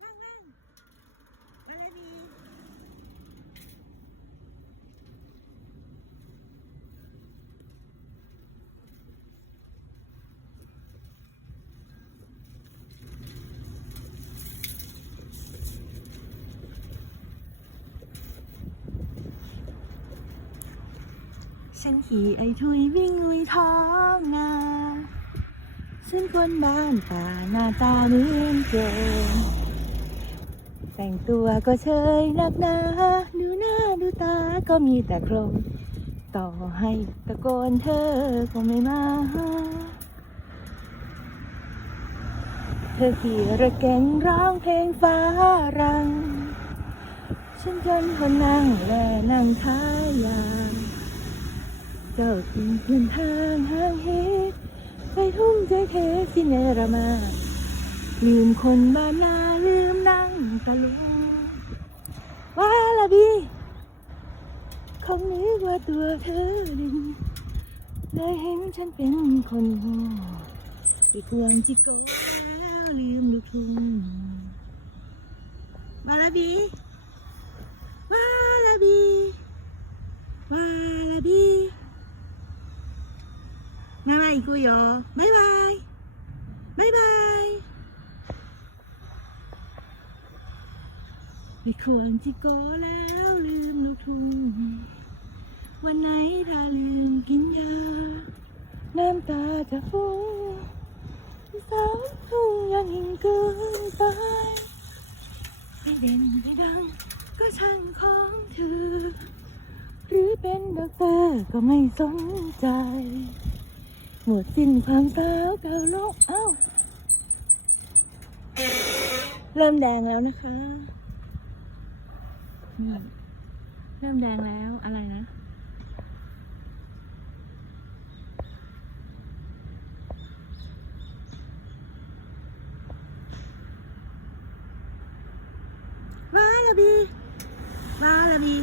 ข้างข้างอะไรดีฉันขี่ไอทุยวิ่งลุยท้องนาฉันคนบ้านป่าหน้าตาเหมือนเดิม แต่งตัวก็เชยนักหนาดูหน้าดูตาก็มีแต่โครงต่อให้ตะโกนเธอก็ไม่มา เธอขี่รถเก๋งร้องเพลงฟ้ารัง ฉันจนคนนั่งและนั่งท้ายยามเจ้าทิ้งเพื่อนทางห่างเหตุไปทุ่มใจเทสิเนรมา ลืมคนบ้านนาลืมนั่งตะลุงว่าละบีคงนึกว่าตัวเธอดึงเลยเห็นฉันเป็นคนโง่ไปกวงจิโก้แล้วลืมลูกทุ่งมาละบีวาลาบีวาลาบีมาใหม่กูยอบายบายบายบาย ไปควงจิโกแล้วลืมลูกทุ่งวันไหนถ้าลืมกินยา น้ำตาจะฟุ้งสาวทุ่งยังหิงเกินไปไม่เด่นไม่ดัง ก็ช่างของเธอ หรือเป็นด็อกเตอร์ก็ไม่สนใจ หมดสิ้นความสาวเก่าโลกเอ้า เริ่มแดงแล้วนะคะ นี่เริ่มแดงแล้วอะไรนะวาลาบีวาลาบี